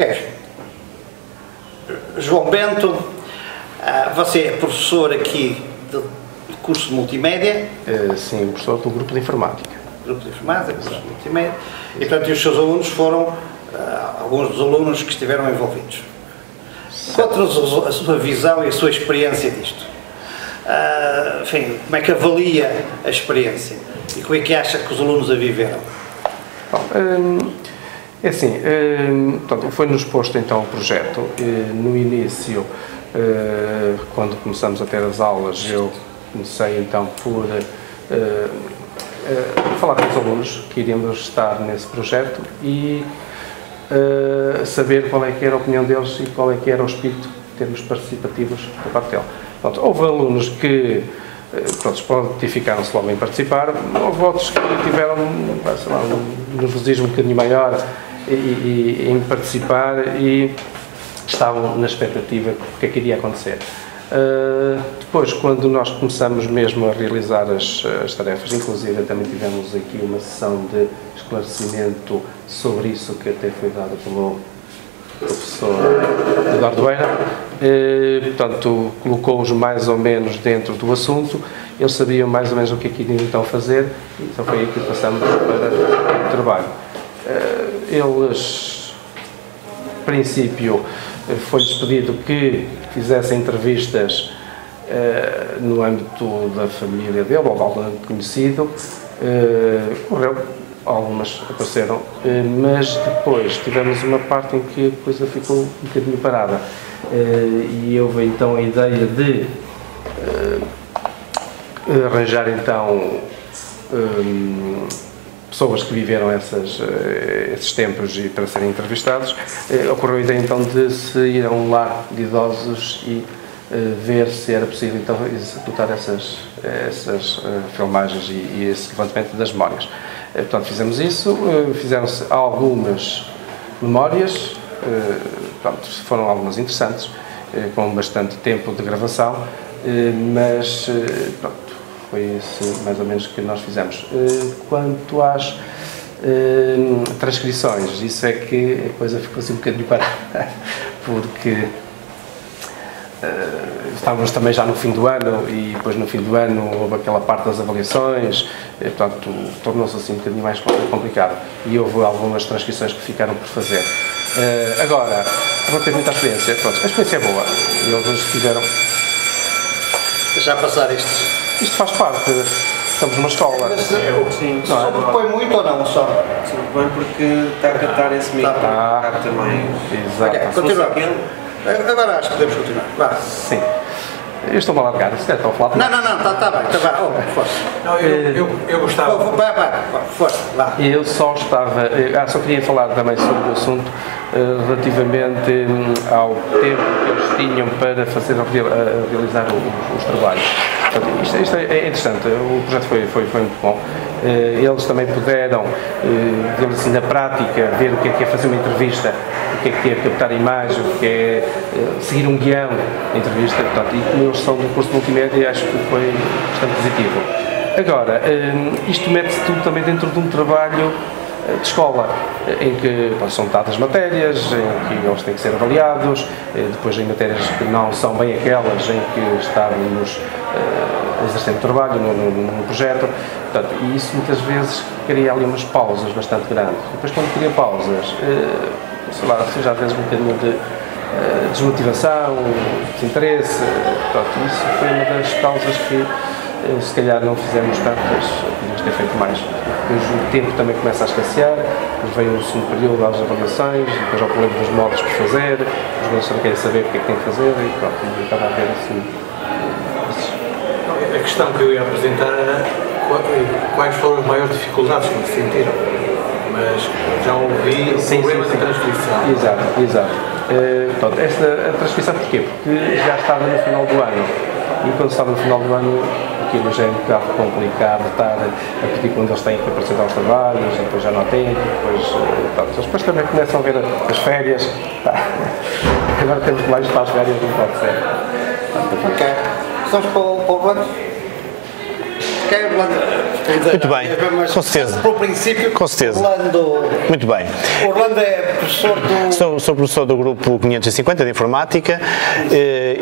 Ok. João Bento, você é professor aqui do curso de multimédia? Sim, professor do grupo de informática. Grupo de informática, curso de multimédia. E, portanto, os seus alunos foram alguns dos alunos que estiveram envolvidos. Conte-nos a sua visão e a sua experiência disto. Enfim, como é que avalia a experiência e como é que acha que os alunos a viveram? Bom, é assim, portanto, foi-nos posto então o projeto. No início, quando começamos a ter as aulas, eu comecei então por falar com os alunos que iríamos estar nesse projeto e saber qual é que era a opinião deles e qual é que era o espírito de termos participativos da parte dele. Pronto, houve alunos que prontificaram-se logo em participar, houve outros que tiveram, sei lá, um nervosismo um bocadinho maior em participar e estavam na expectativa do que é que iria acontecer. Depois, quando nós começamos mesmo a realizar as tarefas, inclusive também tivemos aqui uma sessão de esclarecimento sobre isso que até foi dada pelo professor Eduardo Beira, portanto, colocou-os mais ou menos dentro do assunto, eles sabiam mais ou menos o que é que iriam então fazer, então foi aí que passamos para o trabalho. Eles, a princípio, foi-lhes pedido que fizessem entrevistas no âmbito da família dele, ou de algum conhecido, correu. Algumas apareceram, mas depois tivemos uma parte em que a coisa ficou um bocadinho parada e houve então a ideia de arranjar então pessoas que viveram esses tempos e para serem entrevistados. Ocorreu a ideia então de se ir a um lar de idosos e ver se era possível então executar essas filmagens e esse levantamento das memórias. Portanto, fizemos isso, fizeram-se algumas memórias, portanto, foram algumas interessantes, com bastante tempo de gravação, mas pronto, foi isso mais ou menos que nós fizemos. Quanto às transcrições, isso é que a coisa ficou assim um bocadinho parada, porque estávamos também já no fim do ano e depois no fim do ano houve aquela parte das avaliações, portanto tornou-se assim um bocadinho mais complicado e houve algumas transcrições que ficaram por fazer. Agora, relativamente à experiência, pronto, a experiência é boa e eles tiveram... Deixar passar isto. Isto faz parte, estamos numa escola. Sim, só propõe muito ou não? Só bem porque está a captar esse micro também. Exato. Okay, continua. Agora acho que podemos continuar. Vá. Sim. Eu estou-me a largar, se der, estou a falar. Não, está bem, está bem. Força. Não, eu gostava. Vai, força, vá. Eu só estava. Só queria falar também sobre o assunto relativamente ao tempo que eles tinham para fazer, realizar os trabalhos. Portanto, isto é interessante, o projeto foi muito bom. Eles também puderam, digamos assim, na prática, ver o que é fazer uma entrevista, o que é captar a imagem, o que é seguir um guião de entrevista. Portanto, e como eles são do curso de multimédia, acho que foi bastante positivo. Agora, isto mete-se tudo também dentro de um trabalho de escola, em que são dadas matérias, em que eles têm que ser avaliados, depois em matérias que não são bem aquelas em que estávamos exercendo trabalho no projeto, portanto, e isso muitas vezes cria ali umas pausas bastante grandes. Depois quando cria pausas, sei lá, já às vezes um bocadinho de desmotivação, desinteresse, portanto, isso foi uma das causas que se calhar não fizemos tantas, podíamos ter feito mais. Depois o tempo também começa a escassear, depois vem o segundo período das avaliações, depois há o problema dos modos por fazer, os jogadores também querem saber o que é que têm que fazer e pronto, acaba a haver assim. A questão que eu ia apresentar era quais foram as maiores dificuldades que sentiram, mas já ouvi o problema da transcrição. Exato. Pronto, a transcrição porquê? Porque já estava no final do ano e quando estava no final do ano aquilo já é um bocado complicado estar a pedir quando eles têm que apresentar os trabalhos e depois já não têm, depois também começam a ver as férias. Agora temos mais para as férias, não pode ser. Ok. Estamos para o Orlando? Muito bem, com certeza. Pelo princípio, com certeza. Orlando... Muito bem. Orlando é professor do... Sou professor do grupo 550 de Informática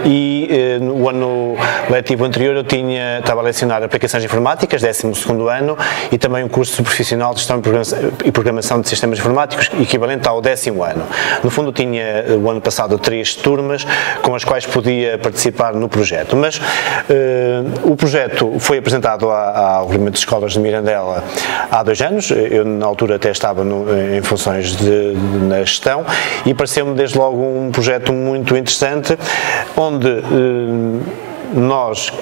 e no ano letivo anterior eu estava a lecionar aplicações informáticas, 12º ano, e também um curso profissional de gestão e programação de sistemas informáticos, equivalente ao 10º ano. No fundo tinha o ano passado 3 turmas com as quais podia participar no projeto, mas o projeto foi apresentado ao Regulamento de Escolas de Mirandela há 2 anos, eu na altura até estava em funções na gestão e pareceu-me desde logo um projeto muito interessante, onde nós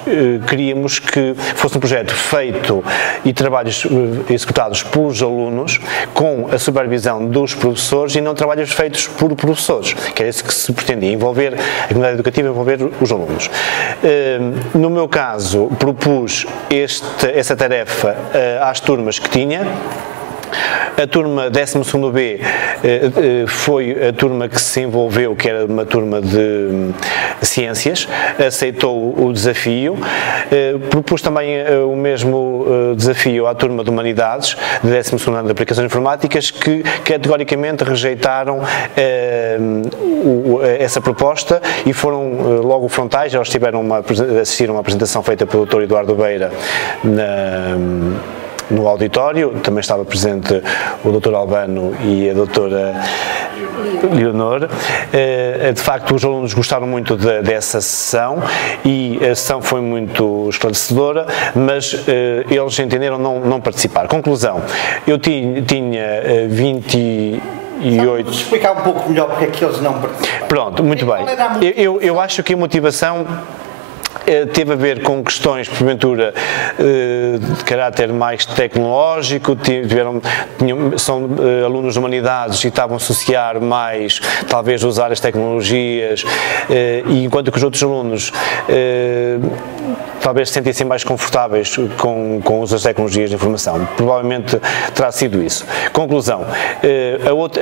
queríamos que fosse um projeto feito e trabalhos executados pelos alunos com a supervisão dos professores e não trabalhos feitos por professores, que é isso que se pretendia, envolver a comunidade educativa, envolver os alunos. No meu caso, propus essa tarefa às turmas que tinha. A turma 12º B foi a turma que se envolveu, que era uma turma de ciências, aceitou o desafio. Propus também o mesmo desafio à turma de humanidades, de 12º ano de aplicações informáticas, que categoricamente rejeitaram essa proposta e foram logo frontais. Eles assistiram a uma apresentação feita pelo Dr. Eduardo Beira no auditório, também estava presente o Dr. Albano e a Dra. Leonor. De facto, os alunos gostaram muito dessa sessão e a sessão foi muito esclarecedora, mas eles entenderam não participar. Conclusão, eu tinha 28... Vamos explicar um pouco melhor porque é que eles não participam. Pronto, muito bem. Eu acho que a motivação teve a ver com questões, porventura, de caráter mais tecnológico, são alunos de humanidades e estavam a associar mais, talvez, usar as tecnologias, e enquanto que os outros alunos talvez se sentissem mais confortáveis com o uso das tecnologias de informação. Provavelmente terá sido isso. Conclusão,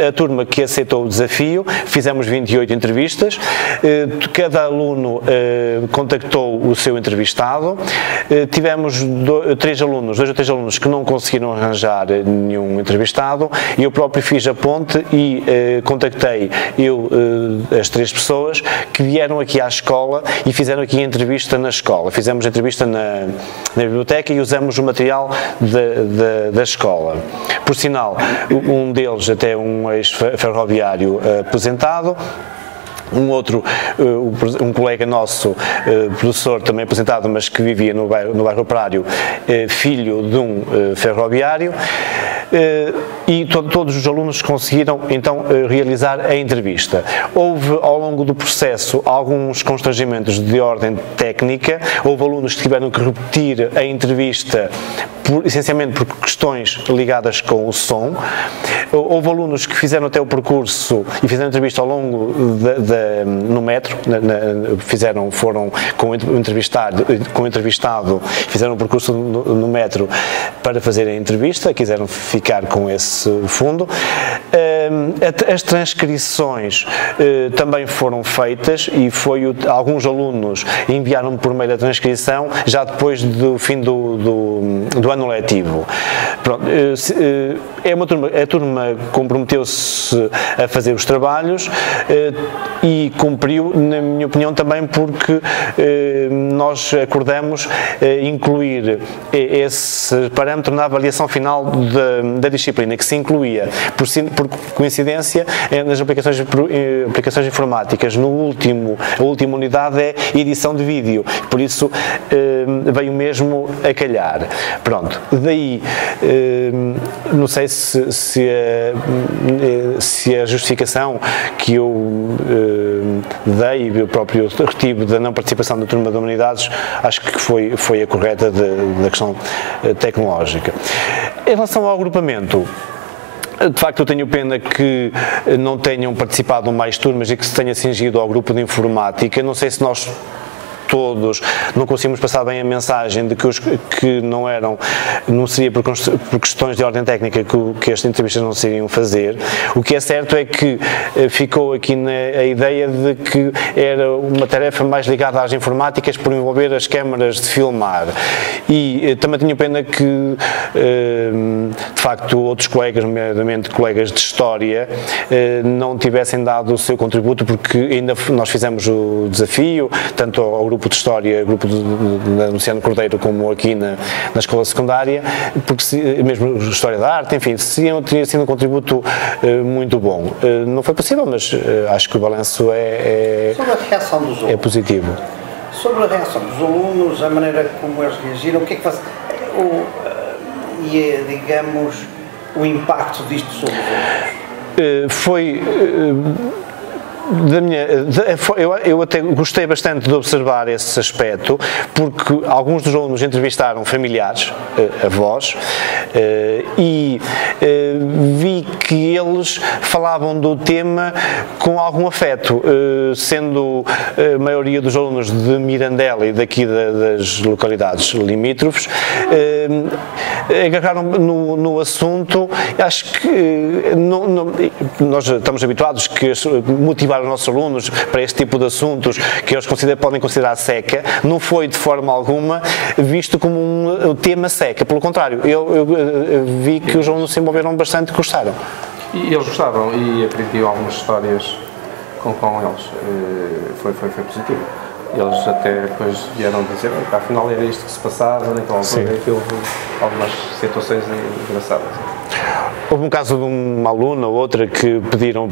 a turma que aceitou o desafio, fizemos 28 entrevistas, cada aluno contactou o seu entrevistado, tivemos 2 ou 3 alunos que não conseguiram arranjar nenhum entrevistado, e eu próprio fiz a ponte e contactei as 3 pessoas que vieram aqui à escola e fizeram aqui a entrevista na escola. Fizemos a entrevista na biblioteca e usamos o material da escola. Por sinal, um deles até um ex-ferroviário aposentado, um colega nosso, professor também aposentado, mas que vivia no bairro Operário, filho de um ferroviário, e todos os alunos conseguiram então realizar a entrevista. Houve ao longo do processo alguns constrangimentos de ordem técnica, houve alunos que tiveram que repetir a entrevista essencialmente por questões ligadas com o som, houve alunos que fizeram até o percurso e fizeram a entrevista ao longo no metro, foram com o entrevistado, fizeram o percurso no metro para fazer a entrevista, quiseram ficar com esse fundo. As transcrições também foram feitas e alguns alunos enviaram por meio da transcrição já depois do fim do ano letivo. Pronto, a turma comprometeu-se a fazer os trabalhos e cumpriu, na minha opinião, também porque nós acordamos incluir esse parâmetro na avaliação final da disciplina, que se incluía, por coincidência, nas aplicações informáticas. A última unidade é edição de vídeo, por isso veio mesmo a calhar. Pronto, daí não sei se a justificação que eu dei, eu próprio retive da não participação da turma de humanidades, acho que foi a correta da questão tecnológica. Em relação ao agrupamento, de facto eu tenho pena que não tenham participado mais turmas e que se tenha cingido ao grupo de informática. Não sei se nós todos, não conseguimos passar bem a mensagem de que não seria por questões de ordem técnica que estas entrevistas não se iriam fazer. O que é certo é que ficou aqui a ideia de que era uma tarefa mais ligada às informáticas por envolver as câmaras de filmar. E também tenho pena que, de facto, outros colegas, nomeadamente colegas de História, não tivessem dado o seu contributo, porque ainda nós fizemos o desafio, tanto ao grupo de História, grupo da Luciano Cordeiro, como aqui na escola secundária, porque mesmo História da Arte, enfim, teria sido um contributo muito bom. Não foi possível, mas acho que o balanço Sobre a reação dos alunos. É positivo. Sobre a reação dos alunos, a maneira como eles reagiram, o que é que faz? Digamos, o impacto disto sobre os alunos? Foi... Eu até gostei bastante de observar esse aspecto, porque alguns dos alunos entrevistaram familiares, avós, e vi que eles falavam do tema com algum afeto, sendo a maioria dos alunos de Mirandela e daqui das localidades limítrofes, agarraram no assunto. Acho que nós estamos habituados que motivar os nossos alunos para este tipo de assuntos que eles podem considerar seca, não foi de forma alguma visto como um tema seca. Pelo contrário, eu vi que os alunos se envolveram bastante e gostaram. E eles gostavam e aprendiam algumas histórias com eles. Foi positivo. Eles até depois vieram dizer que afinal era isto que se passava naquela altura, que houve algumas situações engraçadas. Houve um caso de uma aluna ou outra que pediram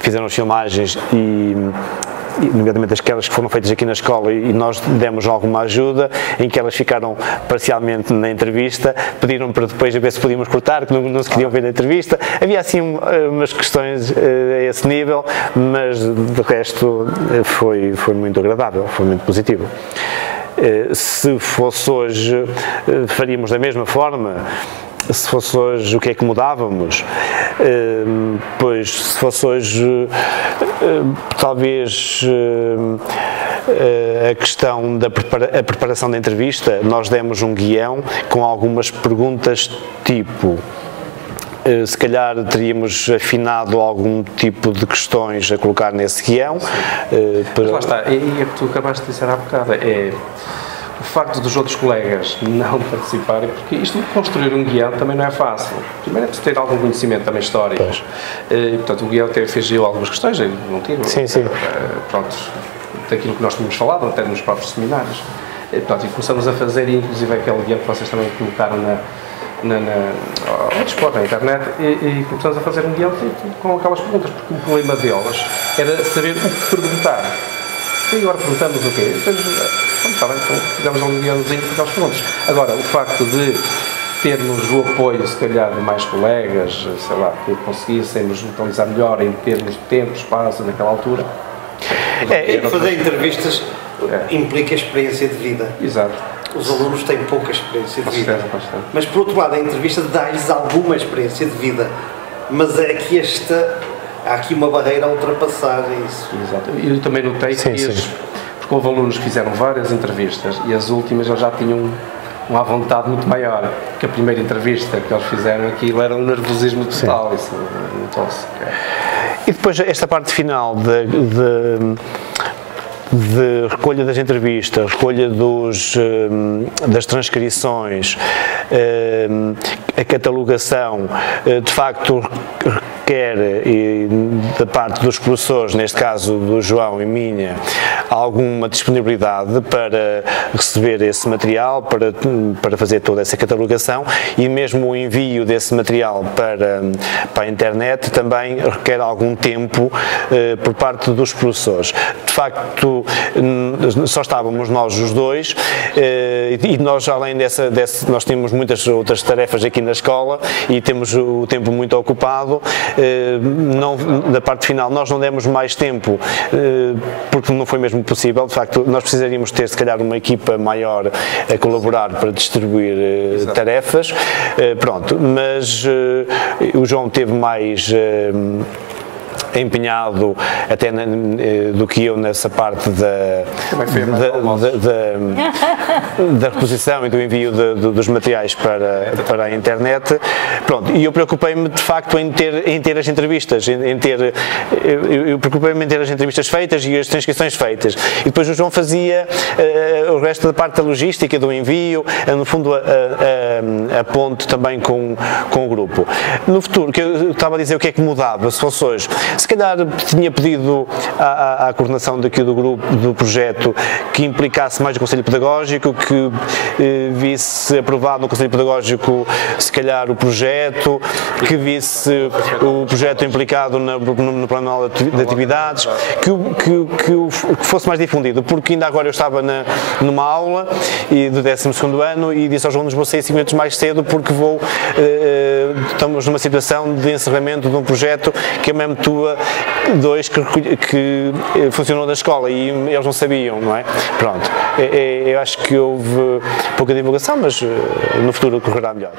fizeram filmagens e nomeadamente aquelas que foram feitas aqui na escola, e nós demos alguma ajuda, em que elas ficaram parcialmente na entrevista, pediram para depois a ver se podíamos cortar, que não se queriam ver na entrevista. Havia assim umas questões a esse nível, mas de resto foi muito agradável, foi muito positivo. Se fosse hoje, faríamos da mesma forma. Se fosse hoje, o que é que mudávamos? Pois, se fosse hoje, talvez a questão da preparação da entrevista, nós demos um guião com algumas perguntas tipo... Se calhar teríamos afinado algum tipo de questões a colocar nesse guião. Mas lá está, e é que tu acabaste de dizer há bocado, o facto dos outros colegas não participarem, porque isto de construir um guião também não é fácil. Primeiro é preciso ter algum conhecimento também histórico. E, portanto, o guião até fingiu algumas questões, não tiro. Sim. Pronto, daquilo que nós tínhamos falado, até nos próprios seminários. E começamos a fazer, inclusive aquele guião que vocês também colocaram ao dispor na internet, e começamos a fazer um guião com aquelas perguntas, porque o problema delas era saber o que perguntar. E agora perguntamos o quê? Está bem, então fizemos um guiãozinho com aquelas perguntas. Agora, o facto de termos o apoio, se calhar, de mais colegas, sei lá, que conseguíssemos utilizar melhor em termos de tempo, espaço, naquela altura. Fazer entrevistas implica experiência de vida. Exato. Os alunos têm pouca experiência de vida. Mas, por outro lado, a entrevista dá-lhes alguma experiência de vida. Mas é que há aqui uma barreira a ultrapassar isso. Exato. Eu também notei porque houve alunos que fizeram várias entrevistas e as últimas eles já tinham uma vontade muito maior, que a primeira entrevista que eles fizeram aquilo era um nervosismo total. Isso notou-se. E depois esta parte final de recolha das entrevistas, recolha das transcrições, a catalogação, de facto requer, da parte dos professores, neste caso do João e minha, alguma disponibilidade para receber esse material, para fazer toda essa catalogação, e mesmo o envio desse material para a internet também requer algum tempo por parte dos professores. De facto, só estávamos nós os dois, e nós, além nós temos muitas outras tarefas aqui na escola e temos o tempo muito ocupado. Da parte final nós não demos mais tempo, porque não foi mesmo possível. De facto, nós precisaríamos ter, se calhar, uma equipa maior a colaborar para distribuir tarefas. Pronto, mas o João teve mais empenhado até do que eu nessa parte da reposição e do envio dos materiais para a internet. Pronto, e eu preocupei-me de facto em ter as entrevistas, eu preocupei-me em ter as entrevistas feitas e as transcrições feitas. E depois o João fazia o resto da parte da logística, do envio, no fundo a ponte também com o grupo. No futuro, que eu estava a dizer o que é que mudava, se fosse hoje, se calhar tinha pedido à coordenação daqui do grupo, do projeto, que implicasse mais o Conselho Pedagógico, que visse aprovado no Conselho Pedagógico, se calhar, o projeto, que visse o projeto implicado no plano de atividades, que fosse mais difundido, porque ainda agora eu estava numa aula do 12º ano e disse aos alunos: vou sair 5 minutos mais cedo porque estamos numa situação de encerramento de um projeto que é mesmo tua 2 que funcionou na escola e eles não sabiam, não é? Pronto, eu acho que houve pouca divulgação, mas no futuro correrá melhor.